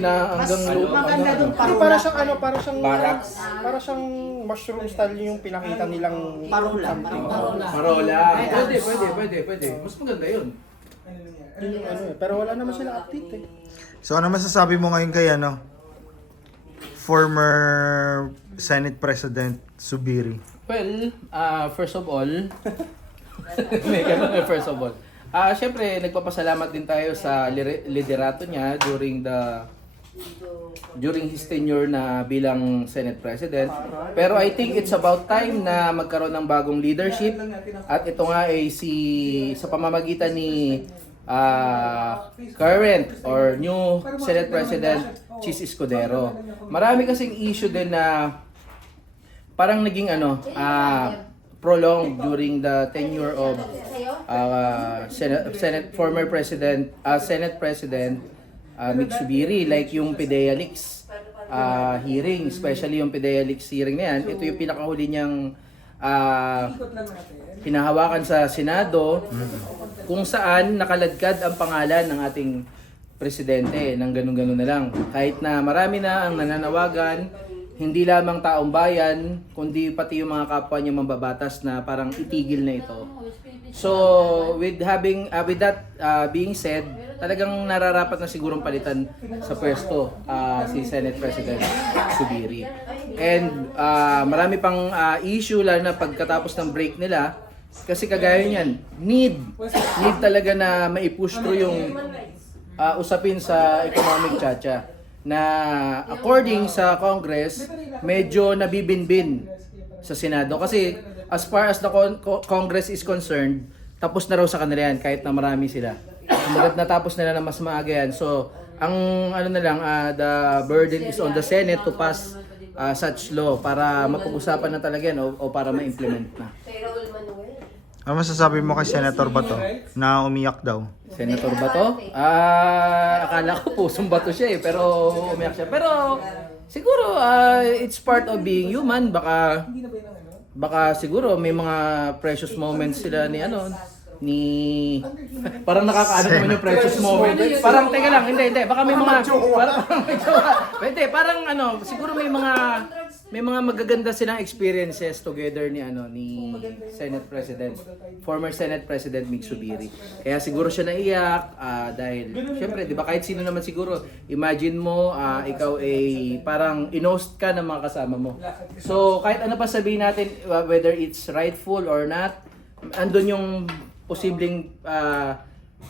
na hanggang maganda doon Hindi, para siyang ano, para siyang Barracks. para siyang mushroom style yung pinakita nilang Parola. Parola. Pwede. Mas maganda yun. Yun yung ano eh. Pero wala naman sila update eh. So ano masasabi mo ngayon kay ano? Former Senate President Zubiri. Well, first of all, first of all, syempre nagpapasalamat din tayo sa liderato niya during his tenure na bilang Senate President. Pero I think it's about time na magkaroon ng bagong leadership at ito nga ay sa pamamagitan ni current or new Senate President Chis Escudero. Marami kasing issue din na parang naging prolonged during the tenure of Senate President Mig Zubiri, like yung PDEA Leaks hearing, especially yung PDEA Leaks hearing na yan. Ito yung pinakahuli niyang hinahawakan sa Senado kung saan nakaladkad ang pangalan ng ating presidente ng ganun-ganun na lang. Kahit na marami na ang nananawagan, hindi lamang taong bayan, kundi pati yung mga kapwa niya mambabatas na parang itigil na ito. So, with that being said, talagang nararapat na sigurong palitan sa pwesto si Senate President Zubiri. And marami pang issue lalo na pagkatapos ng break nila kasi kagaya niyan, need talaga na maipush through yung usapin sa economic chacha na according sa Congress medyo nabibinbin sa Senado kasi as far as the Congress is concerned, tapos na raw sa kanila yan kahit na marami sila. Hanggat natapos nila na mas maaga yan. So, ang the burden is on the Senate to pass such law para mapag-usapan na talaga yan o para ma-implement na. Ano masasabi mo kay Senator Bato na umiyak daw? Senator Bato? Akala ko pusong bato siya pero umiyak siya. Pero siguro it's part of being human. Baka siguro may mga precious moments sila ni parang nakakaano naman yung precious moment. Parang teka lang, hindi. Baka may mga parang siguro may mga magaganda silang experiences together ni former Senate President Mig Zubiri. Kaya siguro siya naiyak dahil syempre 'di ba kahit sino naman siguro, imagine mo ikaw ay parang inost ka ng mga kasama mo. So kahit ano pa sabihin natin whether it's rightful or not, andun yung posibleng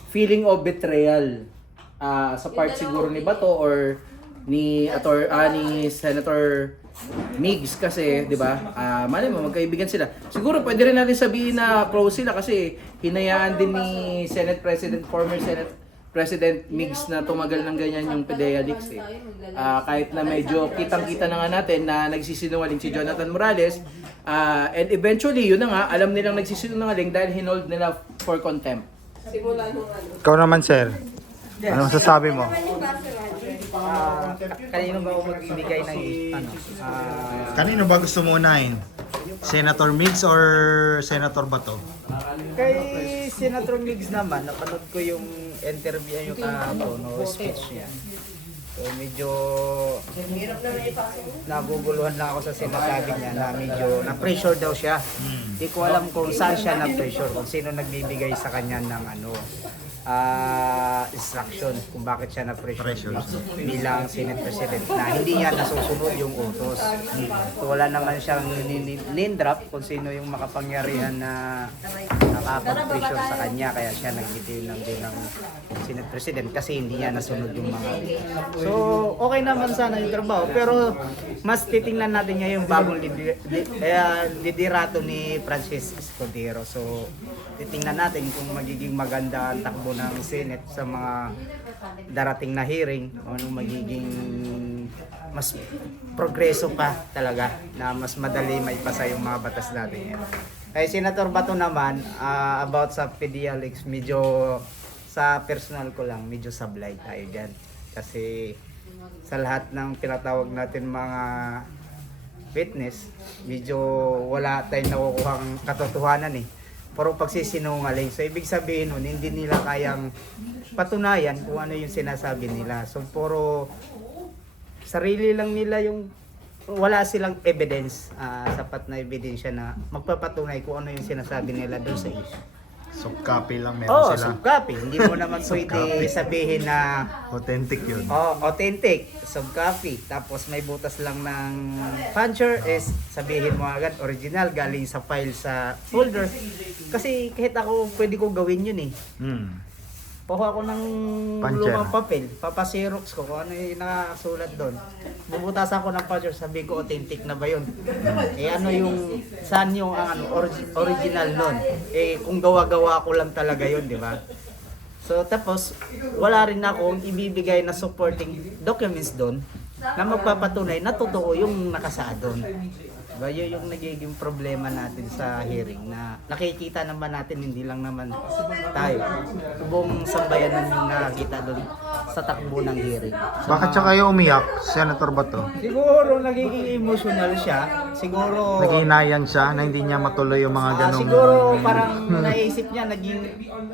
feeling of betrayal sa part siguro ni Bato or ni Senator Migs kasi, 'di ba? Malay mo magkaibigan sila. Siguro pwede rin natin sabihin na close sila kasi hinayaan din ni former Senate President Migs na tumagal ng ganyan yung PDEA Leaks kahit na medyo kitang-kita na nga natin na nagsisinungaling si Jonathan Morales and eventually yun na nga alam nilang nagsisinungaling dahil hinold nila for contempt. Ikaw naman, sir. Ano masasabi mo? Kanino ba ako magbibigay ng Kanino ba gusto mo unahin? Senator Migs or Senator Bato? Kay Senator Migs naman, napanood ko yung interview yung kahapon, speech niya. So medyo naguguluhan lang ako sa sinasabi niya na medyo na-pressure daw siya. Hindi ko alam kung saan siya na-pressure, kung sino nagbibigay sa kanya ng instruction kung bakit siya na-pressure bilang Senate President na hindi niya nasusunod yung utos. So wala naman siyang name-drop kung sino yung makapangyarihan na nakapag-pressure sa kanya kaya siya nagtitil ng bilang Senate President kasi hindi niya nasunod yung mga so okay naman sana yung trabaho pero mas titingnan natin niya yung bagong liderato ni Francis Escudero. So titingnan natin kung magiging maganda ang takbo ng Senate sa mga darating na hearing o anong magiging mas progreso pa talaga na mas madali maipasa yung mga batas natin yan. Kay Senator Bato naman about sa PDEA Leaks, medyo sa personal ko lang medyo sablay tayo dyan kasi sa lahat ng pinatawag natin mga witness medyo wala tayong nakukuhang katotohanan puro pagsisinungaling. So ibig sabihin nun, hindi nila kayang patunayan kung ano yung sinasabi nila. So puro sarili lang nila yung wala silang evidence, sapat na ebidensya na magpapatunay kung ano yung sinasabi nila doon sa issue. So copy lang meron Oo, sila. subcopy. Hindi mo naman pwede sabihin na Authentic yun. authentic, subcopy. Tapos may butas lang ng puncher is sabihin mo agad original galing sa file sa folder. Kasi kahit ako pwede ko gawin yun eh. Kuha ako ng Puncher. lumang papel, papasirox ko kung ano yung nakasulat doon. Bubutas ako ng puncher, sabi ko authentic na ba yun? Eh ano yung, saan yung original nun? Eh kung gawa-gawa ko lang talaga yun, di ba? So tapos, wala rin akong ibibigay na supporting documents doon na magpapatunay na totoo yung nakasaad doon. Diba? Yun yung nagiging problema natin sa hearing na nakikita naman natin hindi lang naman tayo. Buong sambayanan yung nakikita doon sa takbo ng hearing. Bakit siya kayo umiyak, Senator Bato? Siguro nagiging emotional siya. Siguro Naghihinayan siya na hindi niya matuloy yung mga ganong... siguro parang naisip niya naging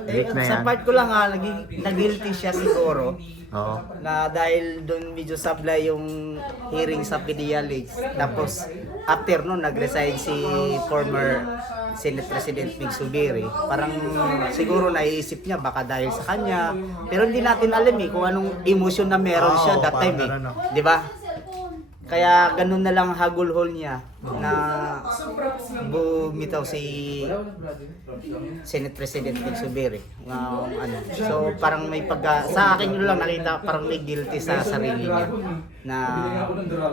Weak na sa yan. part ko lang naging na-guilty siya siguro. Oo. Na dahil doon medyo sablay yung hearing sa PDLH. Tapos after nun nag-resign si former Senate President Mig Zubiri. Parang siguro naiisip niya baka dahil sa kanya. Pero hindi natin alam kung anong emotion na meron siya Oo, that time parang ano. 'Di ba? Kaya ganun na lang hagulhol niya na bumitaw si Senate President Mig Zubiri. So parang may sa akin yun lang nakita parang may guilty sa sarili niya na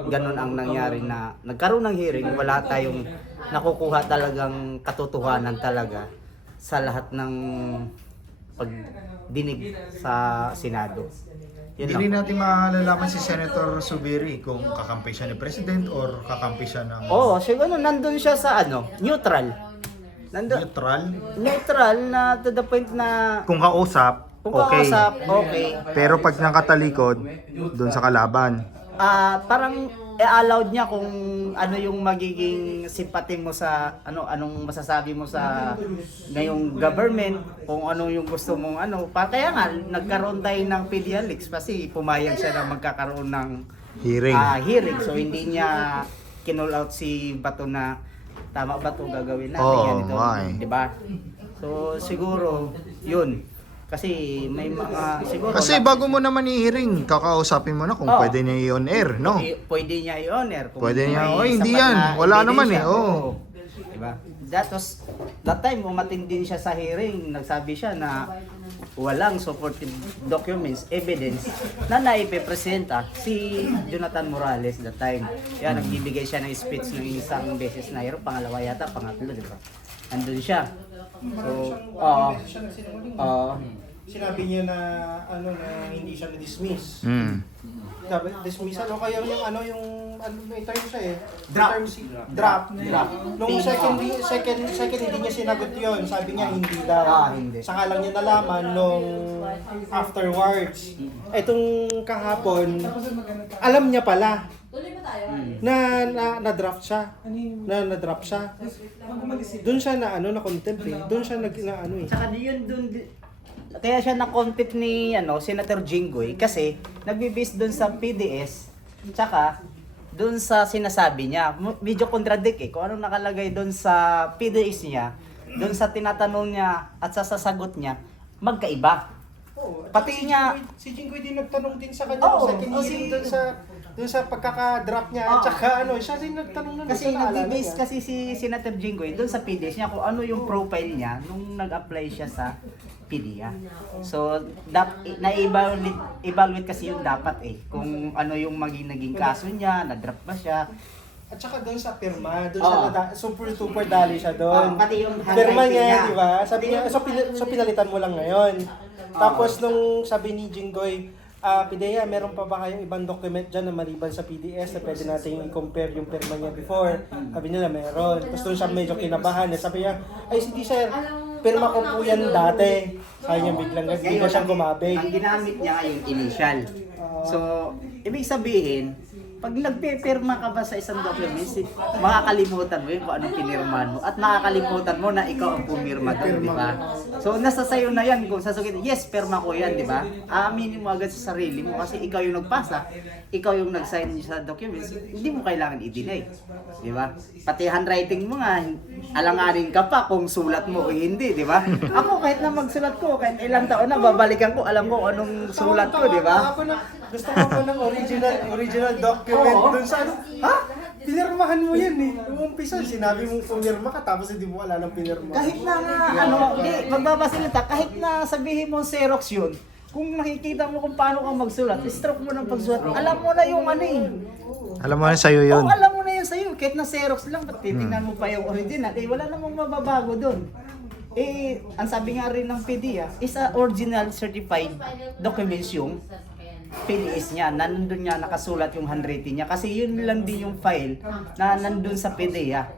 ganun ang nangyari na nagkaroon ng hearing, wala tayong nakukuha talagang katotohanan talaga sa lahat ng pagdinig sa Senado. Yun Hindi lang. natin malalaman si Senator Zubiri kung kakampi siya ni President or kakampi siya ng Oo, siguro nandun siya sa neutral. neutral. Neutral na to the point na Kung kausap, kung okay. kausap, okay. Pero pag nakatalikod, doon sa kalaban. Parang allowed niya kung ano yung magiging simpati mo sa anong masasabi mo sa ngayong government, kung ano yung gusto mong kaya nga nagkaroon tayo ng PDLX kasi pumayag siya na magkakaroon ng Hearing. hearing. So hindi niya kinall out si Bato na tama ba 'to gagawin natin Oo, yan ito, why? 'di ba? So siguro 'yun. Kasi may mga siguro Kasi bago mo naman i-hearing, kakausapin mo na kung Oo. pwede niya i-on air, no? Pwede niya i-honor. Kung Pwede niya, may hindi sapat yan. na Wala naman ebidensya. oo. Diba? That time, umatin din siya sa hearing. Nagsabi siya na walang supportive documents, evidence na naipepresenta si Jonathan Morales that time. Yan, nagbibigay siya ng speech ng isang beses na hearing, pangalawa yata, pangatlo, di ba? Andun siya. So, Sinabi niya na na hindi siya na-dismiss. Mm. Dapat dismissal o kaya yung may term siya eh. Drop. May term drop. Drop. Nung second hindi niya sinagot 'yon. Sabi niya hindi daw. Hindi. Saka lang niya nalaman nung afterwards. Etong kahapon, alam niya pala na draft siya. Na drop siya. Doon siya na contempt eh. Doon siya eh. Saka yun dun, kaya siya na-compete ni Senator Jinggoy kasi nagbe-base dun sa PDS tsaka dun sa sinasabi niya. Medyo contradict kung anong nakalagay dun sa PDS niya, dun sa tinatanong niya at sa sasagot niya, magkaiba. Pati niya, si Jinggoy din nagtanong din sa kanya Oo, sa second hearing doon sa pagkaka-drop niya at saka siya din nagtanong na kasi sa naalala nagbe-base niya. kasi si Senator Jinggoy dun sa PDS niya kung ano yung profile niya nung nag-apply siya sa PDEA. So, na-evaluate kasi yung dapat kung ano yung naging kaso niya, na-drop ba siya. At saka doon sa pirma, doon Oo. siya super dali siya doon. Pati yung Pirma handwriting niya, niya. di ba? Sabi niya, so pinalitan mo lang ngayon. Tapos nung sabi ni Jinggoy, Pidea, meron pa ba kayong ibang document dyan na maliban sa PDS na pwede natin i-compare yung pirma niya before? Sabi nila, meron. Tapos doon siya medyo kinabahan. Sabi niya, ay sige sir, pirma ko po yan dati. Sabi niya biglang bigla siyang gumabig. Ang ginamit niya yung initial. So, ibig sabihin, pag nagpipirma ka ba sa isang document, makakalimutan mo yun kung anong pinirmahan mo at makakalimutan mo na ikaw ang pumirma doon, di ba? So nasa sayo na yan kung sasabihin, yes, pirma ko yan, di ba? Aaminin mo agad sa sarili mo kasi ikaw yung nagpasa, ikaw yung nag-sign sa documents, hindi mo kailangan i-deny, di ba? Pati handwriting mo nga, alanganin ka pa kung sulat mo o hindi, di ba? Ako kahit na magsulat ko, kahit ilang taon na, babalikan ko, alam ko anong sulat ko, di ba? Gusto ko pa ng original document dun sa ano. Ha? Pinirmahan mo yan eh. Nung umpisa, sinabi mong pumirma ka tapos hindi mo wala ng pinirma. Kahit na nga, magbabasilita, kahit na sabihin mo Xerox yun, kung nakikita mo kung paano ka magsulat, stroke mo ng pagsulat, alam mo na yung ano eh. Alam mo na sa'yo yun. Oo, alam mo na yun sa'yo. Kahit na Xerox lang, ba't titingnan mo pa yung original? Eh, wala namang mababago dun. Eh, ang sabi nga rin ng PDEA, is a original certified documents yung PDS niya, nandun niya nakasulat yung handwriting niya kasi yun lang din yung file na nandun sa PDEA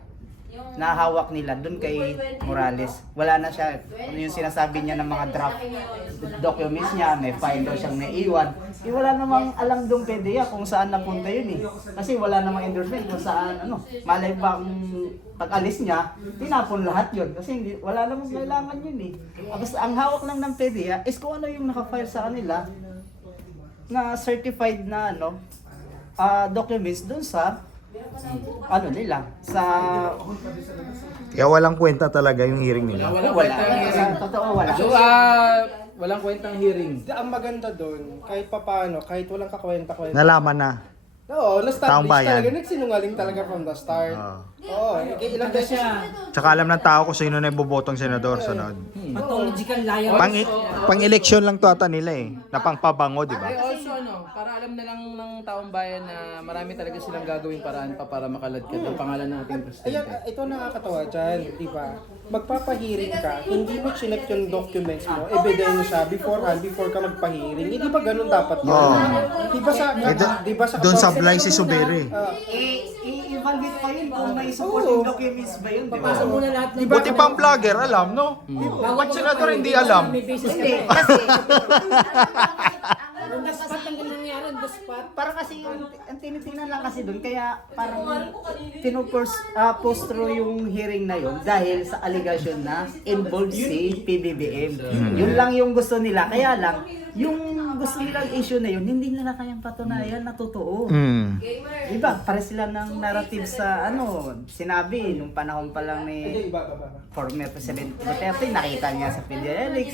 na hawak nila dun kay Morales. Wala na siya, ano yung sinasabi niya ng mga draft documents niya, may file daw siyang naiwan. Eh, wala namang alam dong PDEA kung saan napunta yun eh. Kasi wala namang endorsement kung saan, ano, malay ba kung pag-alis niya, tinapon lahat yun. Kasi hindi, wala namang kailangan yun eh. Basta ang hawak lang ng PDEA is kung ano yung nakafile sa kanila na certified na ano documents dun sa ano nila sa Kaya walang kwenta talaga yung hearing nila. Walang wala kwenta ang hearing. totoo wala. So, walang kwentang hearing. Ang maganda doon, kahit papaano, kahit walang kakwenta-kwenta. Nalaman na. Oo, Taong na-establish bayan. talaga. Nagsinungaling talaga from the start. Oo, ilang beses. Tsaka alam ng tao kung sino na ibobotong senador sunod. Pathological liar. Pang-eleksyon lang to ata nila eh. Na pangpabango, di ba? Eh also para alam na lang ng taong bayan na marami talaga silang gagawing paraan pa para makaladkad ang pangalan ng ating Ayan, presidente. ito nakakatawa dyan, di ba? Magpapahiring ka, hindi mo chinek yung documents mo, ebidensya before ka magpahiring. Hindi ba ganun dapat yun? Oo. Di ba sa, di ba sa Doon sablay si Subiri. I-evaluate pa yun kung may supporting documents ba yun, di ba? Pasa muna lahat ng Buti pang vlogger, alam, no? Ba't senador hindi alam? May basis ka. Hindi, kasi On the spot ang ganun nangyari, on the spot. para kasi ang tinitingnan lang kasi doon kaya parang post through yung hearing na yun dahil sa allegation na involved si PBBM. Yun lang yung gusto nila. Kaya lang, yung gusto nilang issue na yun, hindi nila kayang patunayan na totoo. Diba? Para sila ng narrative sa sinabi nung panahon pa lang ni former President Duterte, nakita niya sa PDLX.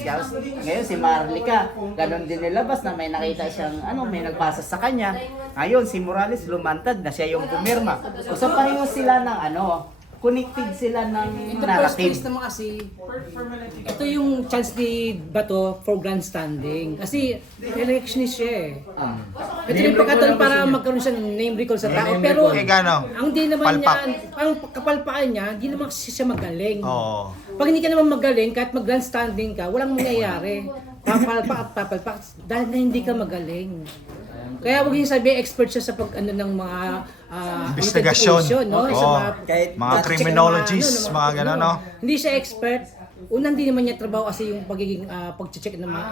Ngayon si Marlica, ganon din nilabas na may nakita siyang may nagbasa sa kanya. Ngayon si Morales lumantad na siya yung pumirma. So pareho sila ng connected sila ng In the first place narrative. naman kasi, ito yung chance ni Bato for grandstanding. Kasi electionist siya eh. Ito yung pagkataon para magkaroon siya ng name recall sa tao. Pero Eh, gano? ang di naman Palpak. niya, ang kapalpakan niya, di naman kasi siya magaling. Oo. Pag hindi ka naman magaling, kahit mag-grandstanding ka, walang mangyayari. Papalpak at papalpak dahil na hindi ka magaling. Kaya huwag yung sabi expert siya sa ng mga Investigasyon. authentication, no? Sa Oo. mga, Mga check criminologists, ng mga gano'n, no? Hindi siya expert. Unang hindi naman niya trabaho kasi yung pagiging pag-check ng mga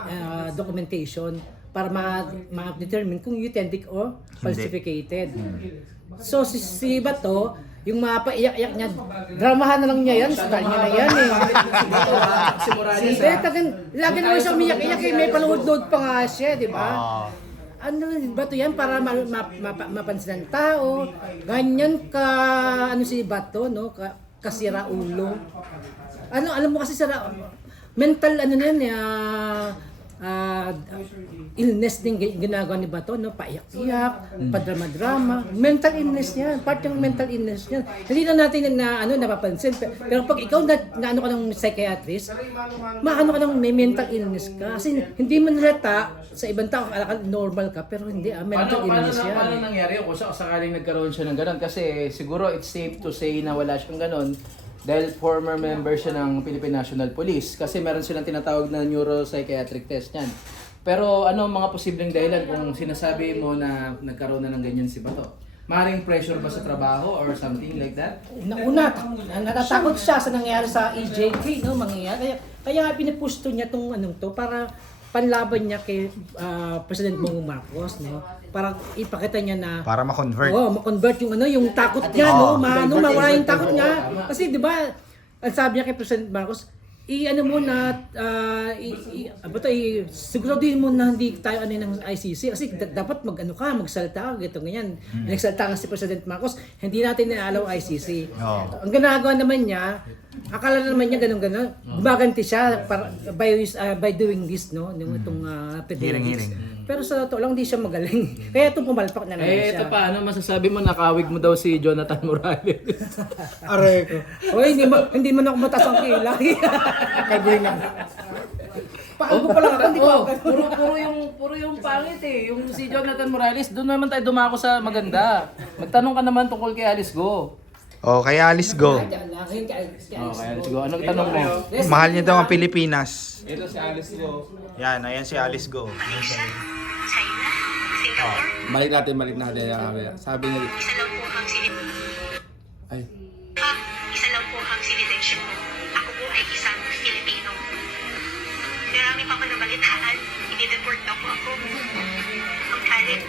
documentation para ma-determine kung authentic or falsificated. So si Bato, yung mapaiyak-iyak niya, dramahan na lang niya yan, style niya na yan eh. Si Morales. Hindi, lagi naman siya umiyak-iyak eh, may panood-load pa nga siya, di ba? Ano ba to yan para mapansin ng tao? Ganyan ka si Bato, no? Kasira ulo. Alam mo kasi mental na yan illness din ginagawa ni Bato, no? Paiyak-iyak, padrama-drama. Mental illness yan, part ng mental illness yan. Hindi na natin napapansin. Pero pag ikaw na ka ng psychiatrist, ka ng may mental illness ka. Kasi hindi man halata sa ibang tao, akala normal ka, pero hindi, mental illness yan. Paano nangyari kung sakaling nagkaroon siya ng gano'n? Kasi siguro it's safe to say na wala siyang gano'n dahil former member siya ng Philippine National Police kasi meron silang tinatawag na neuropsychiatric test niyan. Pero ano mga posibleng dahilan kung sinasabi mo na nagkaroon na ng ganyan si Bato? Maring pressure ba sa trabaho or something like that? Una, natatakot siya sa nangyari sa EJK, no? Mangyayari. Kaya pinupusto niya tong to para panlaban niya kay President Bongbong Marcos, no? para ipakita niya na Para ma-convert. ma-convert yung yung takot niya, Oo. mawala yung takot niya. Kasi 'di ba, ang sabi niya kay President Marcos, siguraduhin mo na hindi tayo ng ICC kasi dapat magsalta ka, ganyan. Nagsalta nga si President Marcos, hindi natin inaalaw ICC. Oo. Ang ginagawa naman niya, akala naman niya ganun, gumaganti siya by doing this, no, itong Hearing. pero sa totoo lang, hindi siya magaling. Kaya ito pumalpak na naman siya. Ito pa, ano masasabi mo, nakawig mo daw si Jonathan Morales? Aray ko. Hoy, hindi mo na ako mataas ang kilay. Kalbuhin lang. Paano pa lang ako, hindi pa ako. Puro yung pangit eh. Yung si Jonathan Morales, doon naman tayo dumako sa maganda. Magtanong ka naman tungkol kay Alice Go. Oh, kaya Alice Go. Kay Alice Go. Anong tanong mo? Mahal niya daw ang Pilipinas. Ito si Alice Go. Yan, ayan si Alice Go. China, Singapore, Balik natin. Sabi niya, isa lang po ang ay, isa lang po ang citizenship ko. Ako po ay isang Filipino. Marami pa ako nabalitaan. Hindi-deport na po ako. Ang galit.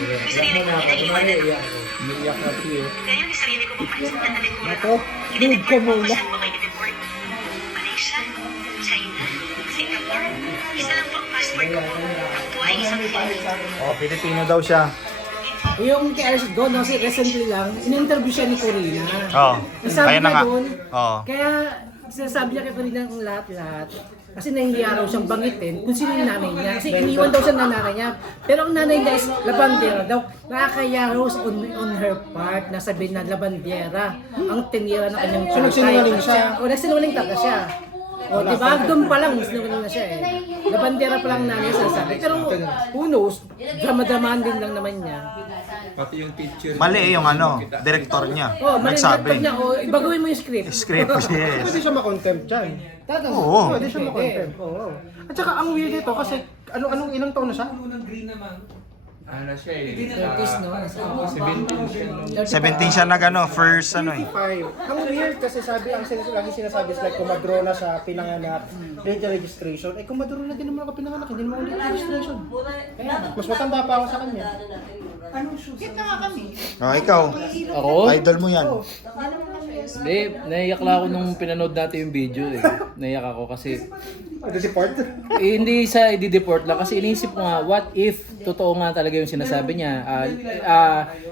May sarili kong inaiwanan ako. umiiyak na siya. Kaya yung sarili ko pang paisip na talikuran ako. I-deport mo pa siya po kayo i-deport. Malaysia, China, Singapore. Isa lang po ang passport ko po. Ako po ay isang Filipino. Oh, Pilipino daw siya. Yung kay Alice Go, no, recently lang, in-interview siya ni Corina. Oh, Nasabi ayun na niya nga. doon, Oh. kaya sinasabi niya kay Corina ang lahat-lahat. Kasi nahihiya raw siyang bangitin kung sino yung nanay niya. Kasi iniwan daw siya ng nanay niya. Pero ang nanay niya is labandera daw. Nakakaya raw on her part na sabihin na labandera ang tinira ng kanyang So, nagsinungaling siya? O, nagsinungaling talaga siya. O, diba? Doon pa lang, sinungaling na siya eh. Labandera pa lang nanay sinasabi. Pero who knows, drama-dramaan din lang naman niya. Pati yung picture. Mali yung director niya. Oh, Nagsabi. niya, ibaguhin mo yung script. Script, yes. Pwede siya ma-contempt dyan. Oo. Pwede siya ma-contempt. Oo. At saka ang weird ito kasi ilang taon na siya? Ano siya eh. 30s, no? 17 siya. 17 siya first 5. Ang weird kasi ang lagi sinasabi is like kung madro na sa pinanganak, date registration. Kung madro na din naman ako pinanganak, hindi naman ako date registration. Mas matanda pa ako sa kanya. Oh, ikaw. Ako? Idol mo yan. Hindi, naiyak lang ako nung pinanood natin yung video eh. Naiyak ako kasi Deport? hindi sa i-deport lang kasi iniisip ko nga what if totoo nga talaga yung sinasabi niya.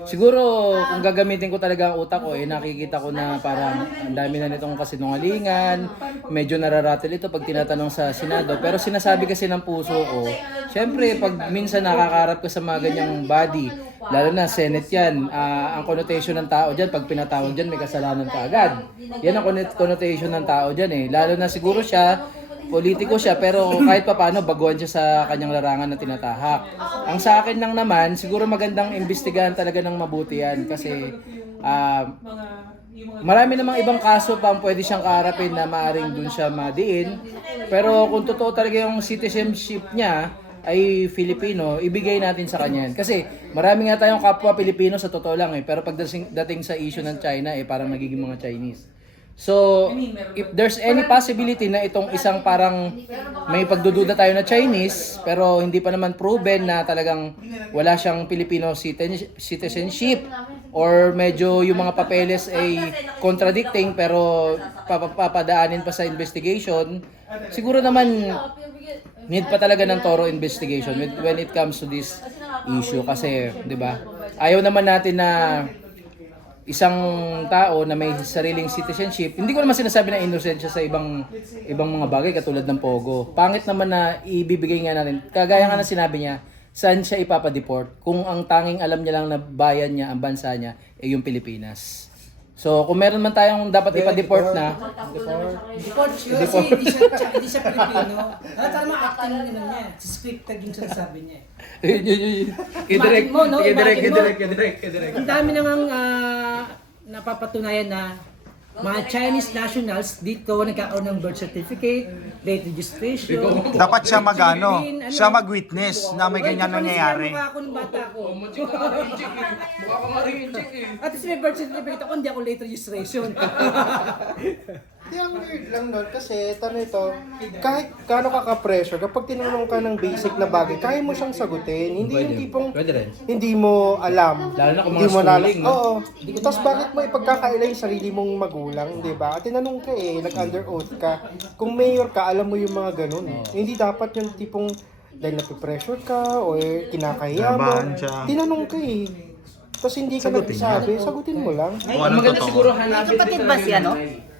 Siguro kung gagamitin ko talaga ang utak ko nakikita ko na parang ang dami na nitong kasinungalingan, medyo nararatel ito pag tinatanong sa Senado, pero sinasabi kasi ng puso ko, syempre pag minsan nakakaharap ka sa mga ganyang body, lalo na Senate yan, ang connotation ng tao dyan, pag pinatawag dyan may kasalanan ka agad. Yan ang connotation ng tao dyan eh. Lalo na siguro siya, politiko siya, pero kahit pa paano baguhan siya sa kanyang larangan na tinatahak. Ang sa akin lang naman, siguro magandang imbestigahan talaga ng mabuti yan kasi marami namang ibang kaso pa ang pwede siyang kaharapin na maaring dun siya madiin. Pero kung totoo talaga yung citizenship niya ay Filipino, ibigay natin sa kanya yan. Kasi marami nga tayong kapwa Pilipino sa totoo lang pero pagdating sa issue ng China parang nagiging mga Chinese. So, if there's any possibility na itong isang parang may pagdududa tayo na Chinese, pero hindi pa naman proven na talagang wala siyang Filipino citizenship, or medyo yung mga papeles ay contradicting pero papadaanin pa sa investigation, siguro naman need pa talaga ng thorough investigation when it comes to this issue kasi, 'di ba? Ayaw naman natin na isang tao na may sariling citizenship, hindi ko naman sinasabi na innocent siya sa ibang mga bagay katulad ng Pogo. Pangit naman na ibibigay nga natin. Kagaya nga na sinabi niya, saan siya ipapadeport kung ang tanging alam niya lang na bayan niya, ang bansa niya, ay yung Pilipinas. So, kung meron man tayong dapat ipa-deport na, Deport siya kasi hindi siya Pilipino. Tama acting naman niya. Scripted yung sinasabi niya. i-direct Imagine mo, no? i-direct. Ang dami namang napapatunayan na mga Chinese nationals dito nagkakaroon ng birth certificate, date registration. Dapat siya siya mag-witness na may ganyan nangyayari. Mukha ako ng bata ko. Mukha ka nga rin yung chick eh. At least may birth certificate ako, hindi ako late registration. Di ang weird lang nun kasi ito, kahit gaano ka ka-pressure, kapag tinanong ka ng basic na bagay, kaya mo siyang sagutin. Hindi yung tipong Pwede rin. hindi mo alam. Lalo na kung Hindi mga mo schooling, no? Oo. Tapos bakit mo ipagkakaila yung sarili mong magulang, di ba? At tinanong ka nag-under oath ka. Kung mayor ka, alam mo yung mga ganun. Hindi dapat yung tipong dahil napipressure ka o kinakahiya mo. Kinabahan siya. Tinanong ka Tapos hindi ka nagsabi, sagutin mo lang. Kung anong Maganda totoo. siguro May hanapin kapatid ba si ano?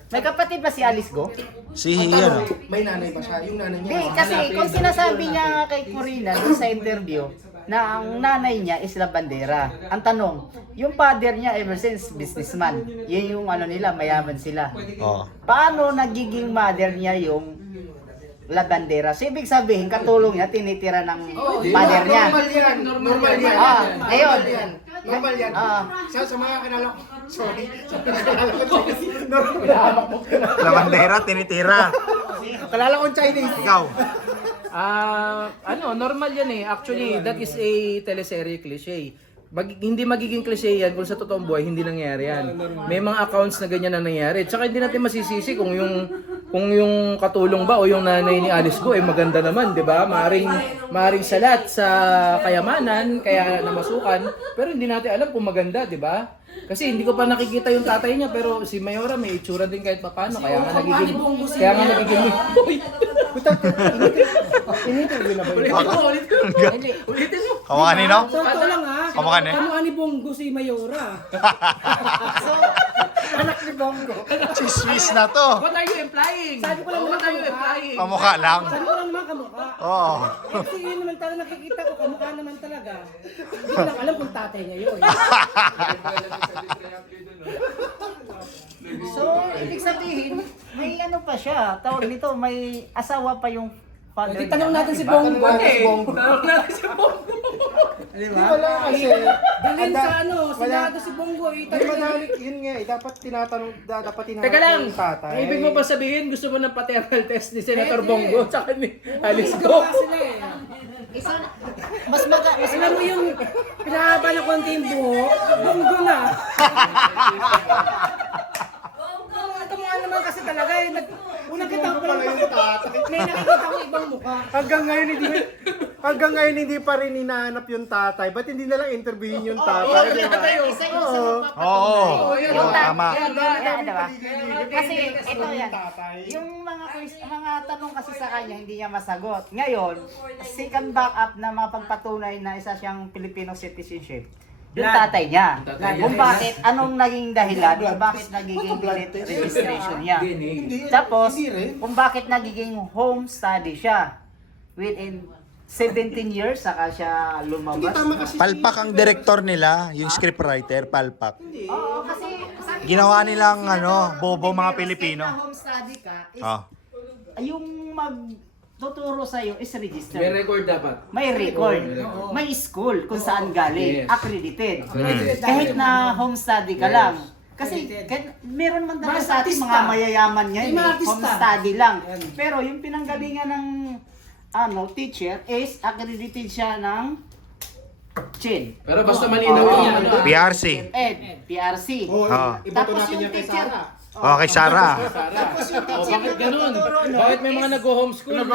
May kapatid ba si Alice Go? Si ano? May nanay ba siya? Yung nanay niya? Hindi, kasi kung sinasabi niya kay Corina dun sa interview na ang nanay niya is La Bandera. Ang tanong, yung father niya ever since businessman. Yun yung ano nila, mayaman sila. Oh. Paano nagiging mother niya yung La Bandera? So, ibig sabihin, katulong niya, tinitira ng father niya. Normal yan. Normal yan. Ah, ayun. Normal yan. Ah. Sa mga kanala ko. Sorry. Sa mga kanala ko. Normal. La bandera, tinitira. Kalala kong Chinese. Ikaw. Normal yan eh. Actually, that is a teleserye cliche. Hindi magiging cliche yan kung sa totoong buhay hindi nangyayari yan. May mga accounts na ganyan na nangyayari. Tsaka hindi natin masisisi kung yung katulong ba o yung nanay ni Alice Go maganda naman, 'di ba? Maaring salat sa kayamanan, kaya namasukan, pero hindi natin alam kung maganda, 'di ba? Kasi hindi ko pa nakikita yung tatay niya, pero si Mayora may itsura din kahit papaano, kaya nga nagiging Ulitin mo. Kamukha nino? So, ito lang ha. Kamukha ni? Kamukha ni Bongo si Mayora. Anak ni Bongo. Chismis na to. What are you implying? Sabi ko lang What naman are you kamukha. implying? Kamukha lang. Sabi ko lang naman kamukha. Oo. Kasi yun naman talaga nakikita ko, kamukha naman talaga. Hindi ko lang alam kung tatay niya yun. So, ibig sabihin, may ano pa siya. Tawag nito, may asawa pa yung father Hindi, niya. tanong natin si Diba? Bongo. Tanong natin si Bongo. Wala kasi. Dalhin sa Senado si Bongo. Ay, madali, yun nga dapat tinatanong Teka lang, yung tatay. ang ibig mo ba sabihin gusto mo ng paternal test ni Senator Bongo tsaka ni Alice Go? Sila eh. Mas Alam mo yung pinahaba na konti yung buhok, Bongo na. Ito nga naman kasi talaga eh. Unang kita ko lang may nakikita ko ibang mukha. Hanggang ngayon hindi pa rin hinahanap yung tatay. Ba't hindi na lang interviewin yung tatay? di ba? Oo. Yung Tama. diba? Kasi ito yan. Yung mga tanong kasi sa kanya hindi niya masagot. Ngayon, second backup na mapagpatunay na isa siyang Filipino citizenship. Yung tatay niya. Kung bakit, anong naging dahilan, kung bakit nagiging delete registration niya. Tapos, kung bakit nagiging home study siya. Within 17 years, saka siya lumabas. Palpak ang director nila, yung scriptwriter, Palpak. Oo, kasi sabi Ginawa nilang bobo mga Pilipino. home study ka, is, Oh. yung magtuturo sa'yo is registered. May record dapat. May record. May school kung saan galing. Yes. Accredited. Kahit na home study ka lang. Kasi kahit, meron man talaga sa ating mga mayayaman ngayon. Yung mga Home artista. study lang. Pero yung pinanggalingan ng teacher is accredited siya ng CHIN. Pero basta malinaw yung PRC. PRC. Oh. Tapos yung teacher, Okay, Sarah. bakit ganun? Bakit may mga nag-homeschool na?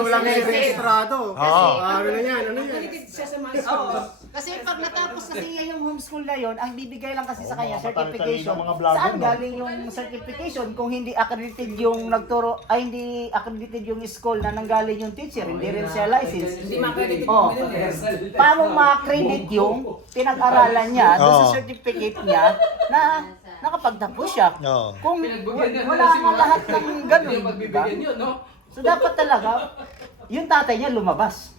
Walang registrado. Oo. Ano na yan? Siya sa mga school. kasi pag natapos kasi niya yung homeschool na yon, ang bibigay lang kasi sa kanya certification. Saan galing yung certification kung hindi accredited yung nagturo, ay hindi accredited yung school na nanggaling yung teacher, hindi rin siya licensed. Hindi ma-accredited Oh. Paano ma-accredit yung pinag-aralan niya doon sa Oo. certificate niya na nakapagtapos siya? Oo. Kung wala nga lahat ng ganun, diba? yun, no? So dapat talaga, yung tatay niya lumabas.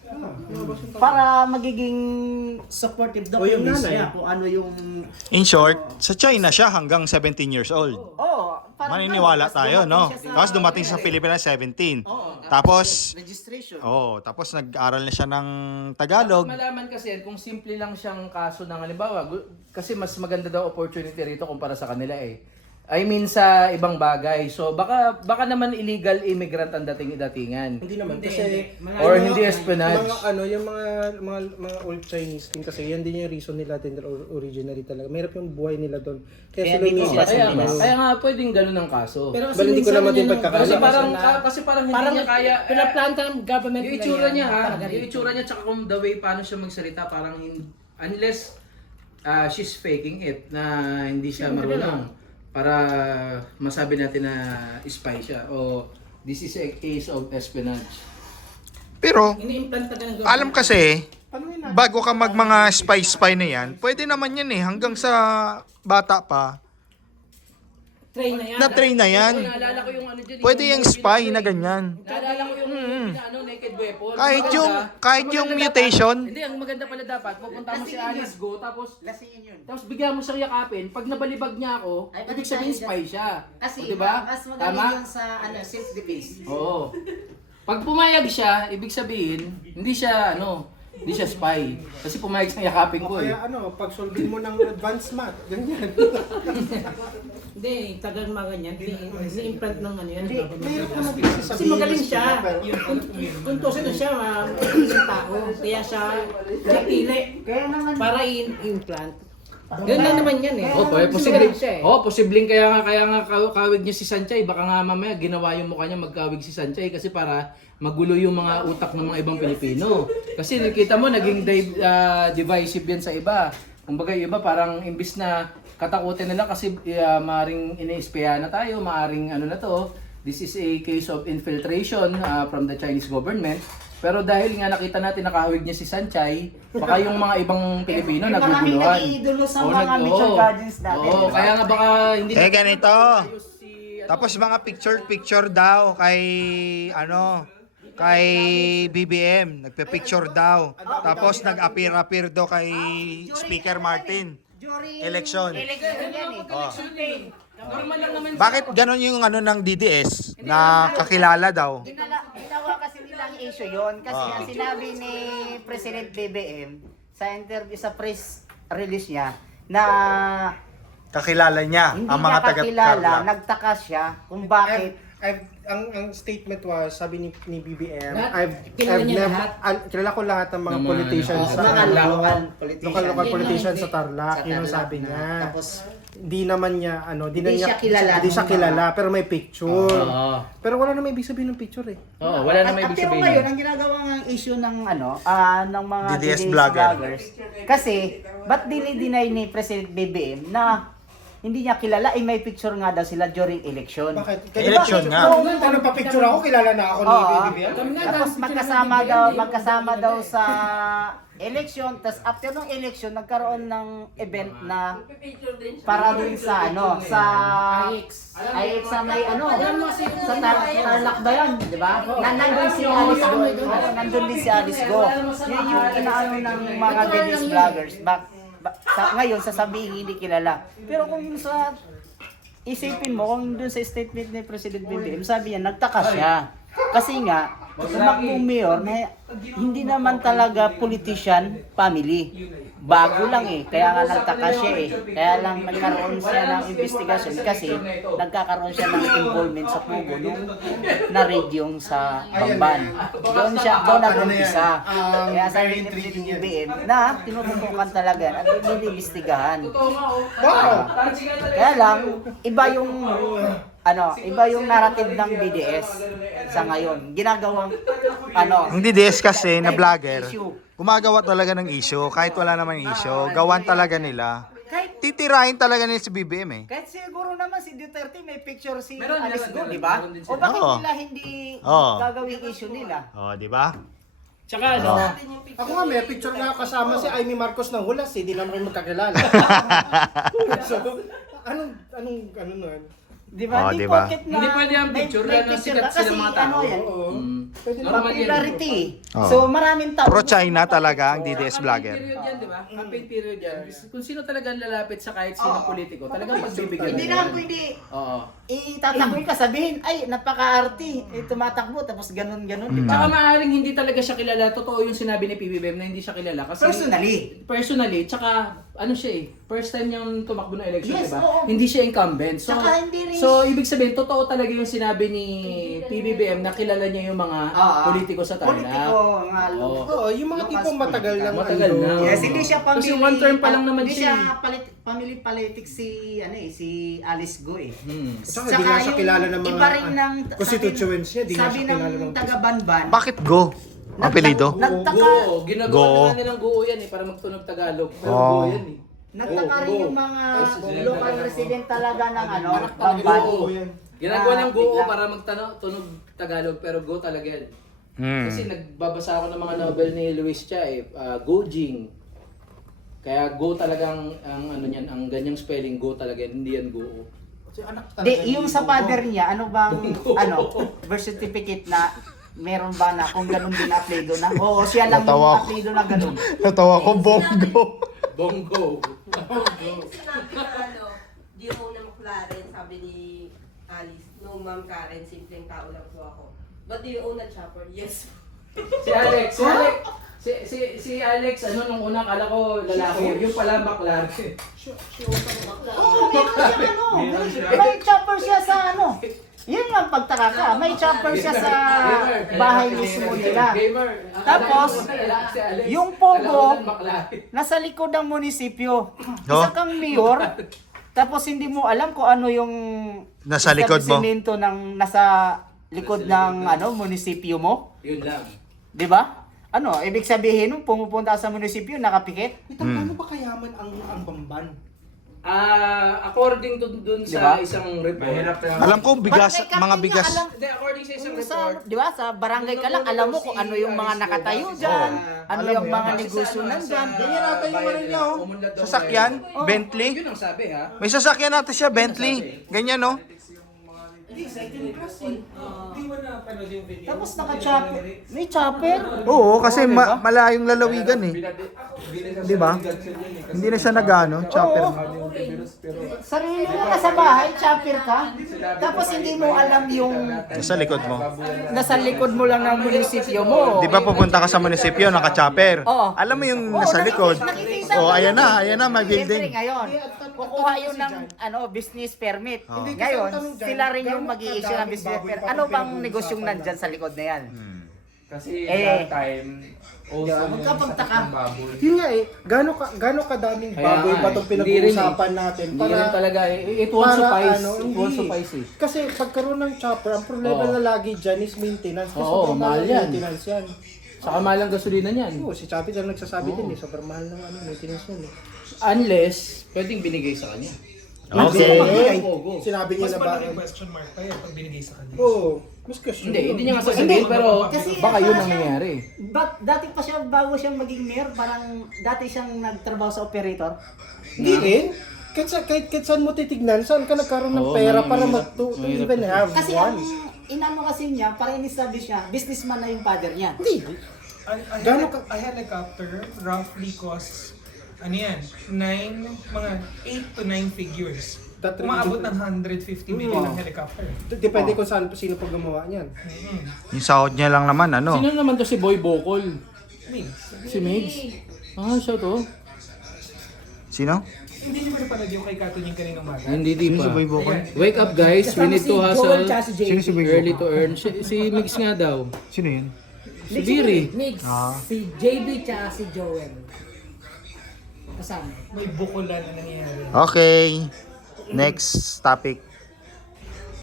Para magiging supportive documents niya kung ano yung... In short, sa China siya hanggang 17 years old. Parang Maniniwala ganun. tayo, Tapos no? dumating siya sa- Tapos dumating sa Pilipinas 17. Tapos, Registration. tapos nag-aral na siya ng Tagalog. Malaman kasi kung simple lang siyang kaso ng halimbawa, kasi mas maganda daw opportunity rito kumpara sa kanila eh. I mean sa ibang bagay. So baka naman illegal immigrant ang datingan. Hindi naman kasi Or hindi espionage. yung mga old Chinese din kasi yan din yung reason nila din originally talaga. Mahirap yung buhay nila doon. Kaya Kaya sila dito yung sila Kaya nga pwedeng ganun ang kaso. Pero Bali, hindi ko minsan naman din yun ang- pagkakaalam. Kasi parang hindi parang niya kaya pinaplanta ng government yung nila itsura yan, niya talaga yung rito. itsura niya tsaka kung the way paano siya magsalita parang unless she's faking it na hindi siya marunong para masabi natin na spy siya o this is a case of espionage. Pero, Ini-implant ka ng alam kasi, bago ka mga spy na yan, pwede naman yan hanggang sa bata pa, train na yan. na-train na yan. Naalala ko yung ano dyan. Pwede yung spy na ganyan. Naalala ko yung naked weapon. Kahit yung mutation, Hindi, ang maganda pala dapat, pupunta mo si Alice Go, tapos Lasingin yun. bigyan mo siyang yakapin. Pag nabalibag niya ako, Ay, ibig sabihin pati spy siya. Kasi O, diba? mas Tama? magaling yun sa self-defense. Oo. Pag pumayag siya, ibig sabihin, hindi siya spy. Kasi pumayag siyang yakapin ko eh. Kaya pag solving mo ng advanced math, ganyan. Hindi, tagal mga ganyan. Ini-implant ng ano yan. government Mahirap nila. naman din kasi Kasi sabihin. magaling siya. Kung tusin na siya, magaling tao. Kaya siya napili para i-implant. Ganun lang naman yan eh. Oh, Magaling posibleng siya eh. posibleng kaya nga kawig niya si Sanchay. Baka nga mamaya ginawa yung mukha niya magkawig si Sanchay kasi para magulo yung mga utak ng mga ibang Pilipino. Kasi nakita mo naging divisive yan sa iba. Kumbaga yung iba parang imbis na katakutin nila kasi maaring iniespya na tayo, maaring na to. This is a case of infiltration from the Chinese government. Pero dahil nga nakita natin nakahawig niya si Sanchay, baka yung mga ibang Pilipino naguguluhan. Maraming nag-iidolo sa Oo, mga Mitchell Gardens natin. Oo, kaya nga baka hindi ganito. ayos si Tapos mga picture daw kay BBM, nagpe-picture daw. Tapos nag-appear daw kay Speaker Martin. Election. Election yan eh. Oh. normal lang naman Bakit ganon yung ng DDS na kakilala daw? Ginawa kasi nilang issue yon kasi ang sinabi ni President BBM sa interview sa press release niya na Kakilala niya hindi ang mga niya kakilala, taga-Tarlac. nagtaka siya kung bakit Ang statement was, sabi ni BBM, Kilala niya lahat? kilala ko lahat ng mga Ng mga politicians sa mga Tarlac. local politician. Local politicians sa Sa Tarlac, yun ang Tarlac sabi na. niya. Tapos Hindi naman niya, Hindi siya kilala Hindi siya ng kilala, pero may picture. Oo. Pero wala na may ibig sabihin ng picture eh. Oo, wala na may ibig pero sabihin. ngayon, ang ginagawang issue ng ng mga DDS DDS vlogger. vloggers. Kasi, ba't dinideny ni President BBM na hindi niya kilala, may picture nga daw sila during election. Bakit? Election nga. Kung ano pa picture ako, kilala na ako ni Oo. BBM. Tapos magkasama daw sa election, tapos after ng election, nagkaroon ng event na para dun sa sa IX sa may sa Tarlac ba yan, di ba? Nandun si Alice Go. Nandun din si Alice Go. Yun yung inaano ng mga DDS vloggers. Ngayon, sasabihin hindi kilala. Pero kung isipin mo, kung dun sa statement ni President BBM, sabi niya, nagtaka siya. Kasi nga, tumakbong mayor na hindi naman talaga politician family. Bago lang eh. Kaya nga nagtaka siya eh. Kaya lang nagkaroon siya ng investigation kasi nagkakaroon siya ng involvement sa Pugo nung na-raid yung sa Bamban. Doon nag-umpisa. Kaya sabi ni President BBM na tinututukan talaga at iniimbestigahan. Kaya lang, iba yung narrative ng BDS sa ngayon. Ginagawang Ang DDS kasi na vlogger, issue. gumagawa talaga ng issue kahit wala namang issue. Gawan talaga nila. Titirahin talaga nila si BBM eh. Kahit siguro naman si Duterte may picture si Meron, Alice Go, meron, di ba? meron din O sila. bakit Oo. nila hindi Oo. gagawing issue nila? Oh, di ba? Tsaka Ako nga, may picture nga kasama si Amy Marcos ng hulas eh. Di naman kayo magkakilala. So, anong nun? Di ba? Oo, Di di ba? porket na Hindi pwede ang picture may na picture sikat ka. Kasi sila mga tao. ano yan, Oo. Pwede na. Normal yan. popularity. Oo. So maraming tao. Pro-China talaga ang DDS vlogger. Campaign period yan, di ba? Campaign period yan. Kung sino talaga ang lalapit sa kahit sino politiko, talagang pagbibigyan Hindi nila naman yan. pwede Oo. itatakbo ka sabihin, ay napaka-arty, tumatakbo tapos ganun-ganun, di Tsaka ba? maaaring hindi talaga siya kilala. Totoo yung sinabi ni PBBM na hindi siya kilala. Kasi Personally. Personally, tsaka ano siya eh, first time niyang tumakbo ng election, Yes, diba? oo. Hindi siya incumbent. So, Tsaka hindi rin- so ibig sabihin, totoo talaga yung sinabi ni PBBM na kilala niya yung mga politiko sa Tarlac. Politiko, nga, Oo. Oo, yung mga tipong matagal lang. Matagal na. Yes, hindi siya Kasi pamili. one term pa lang naman Hindi siya. siya family politics si Alice Go eh. Tsaka hindi nga siya kilala ng mga iba rin ng constituents niya, di nga sabi siya kilala ng ng taga Banban. Bakit go? Apelido? Nagtaka, Go. Ginagawa Go. na nga nilang Go yan eh, para magtunog Tagalog. Pero Oh. Go yan eh. nagtaka rin yung mga local resident talaga ng Go. Banban. Ginagawa ng Go bigla. para magtunog Tagalog, pero Go talaga yan. Hmm. Kasi nagbabasa ako ng mga novel ni Luis Chia eh, Go Jing. Kaya Go talagang ang ano niyan, ang ganyang spelling Go talaga yan, hindi yan Go. Yung sa father niya, ano bang birth certificate na meron ba na kung ganun din apelido na? Oo, siya lang Natawa yung ako. apelido na ganun. Natawa ko, Bongo. Bongo. Sinabi na di mo na McLaren, sabi ni Alice, no ma'am Karen, simpleng tao lang po ako. But do you own a chopper? Yes. Si Alex, si Alex, ano nung una kala ko lalaki, yung pala McLaren. Oo, meron siya may chopper siya sa Yun lang pagtaka ka, may chopper siya sa bahay mismo nila. Gamer. Tapos, Si Alex, yung Pogo, kala ko McLaren. nasa likod ng munisipyo. Isa kang mayor, tapos hindi mo alam kung ano yung Nasa likod mo. establishmento ng nasa likod ng munisipyo mo. Yun lang. 'Di ba? Ano, ibig sabihin nung pumupunta ka sa munisipyo, nakapikit? Paano ba kayaman ang Bamban? According to dun sa Diba? isang report. Mahirap lang. Alam ko, bigas, Barangay mga Captain bigas. niya, alam, Hindi, according sa isang sa, report. di ba, sa barangay ka lang, alam mo kung ano yung mga nakatayo dyan, ano Alam yung mo mga yan. negosyo nandyan. Ganyan ata yung ano niya, oh. Sasakyan? Bentley? Yun ang sabi ha. May sasakyan natin siya, Bentley. Ganyan, no? Tapos naka-chopper. May chopper? Oo, kasi malayong lalawigan eh. Di ba? Hindi na siya nagano, chopper. Sarili mo nasa bahay, chopper ka. Tapos hindi mo alam yung Sa likod mo. nasa likod mo lang ng munisipyo mo. Di ba pupunta ka sa munisipyo, naka-chopper? Oo. Alam mo yung nasa likod. Nakikita Oh, mo ayan yun. na, may Siyempre building. ngayon, kukuha yun ng business permit. Ngayon, sila rin yung mag-i-issue ng business permit. Ano bang negosyong nandyan sa likod na yan? Kasi Eh. that time, also magkapagtaka. yung baboy. Yun nga eh, gaano kadaming Kaya baboy nga ba eh, itong hindi rin eh. pinag-uusapan natin? Hindi rin talaga. It won't para suffice. ano, It hindi. won't suffice eh. Kasi pagkaroon ng chopper, ang problema Oo. na lagi dyan is maintenance. Kasi Oo, sobrang mahal mahal ng yan. maintenance yan. Saka mahal ang gasolina niyan. Oo, si Chappie lang nagsasabi din eh, sobrang mahal ng maintenance yan eh. Unless, pwedeng binigay sa kanya. Okay. Sinabi niya na ba? question mark pa yan pag binigay sa kanya. Oo, mas question. Hindi niya nga sasabihin, pero Kasi baka yun ang siya- nangyayari. Dati pa siya, bago siya maging mayor, parang dati siyang nagtrabaho sa operator. Hindi rin. Kahit saan mo titignan, saan ka nagkaroon ng Oo, pera may- para to may- even have Kasi one. ang inano kasi niya, para in-establish niya, businessman na yung father niya. Hindi. A helicopter roughly costs, ano yan, 8 to 9 figures. That Umaabot really- ng 150 million ang helicopter. Depende kung sino pag gumawa niyan. Yung sahod niya lang naman, ano? Sino naman to si Boy Bocol? Means, Si Migs? Siya to? Sino? hindi niyo ba napanood yung kay Kato yung kaninang umaga? Hindi, di pa. Ayan. Wake up guys, we need to Joel hustle tsaka si JB. Sino si Boy early to earn. Si Migs nga daw. Sino yun? Si Biri. Mix, si JB tsaka si Joel. Kasama. May bukulan na nangyayari. Okay. Next topic.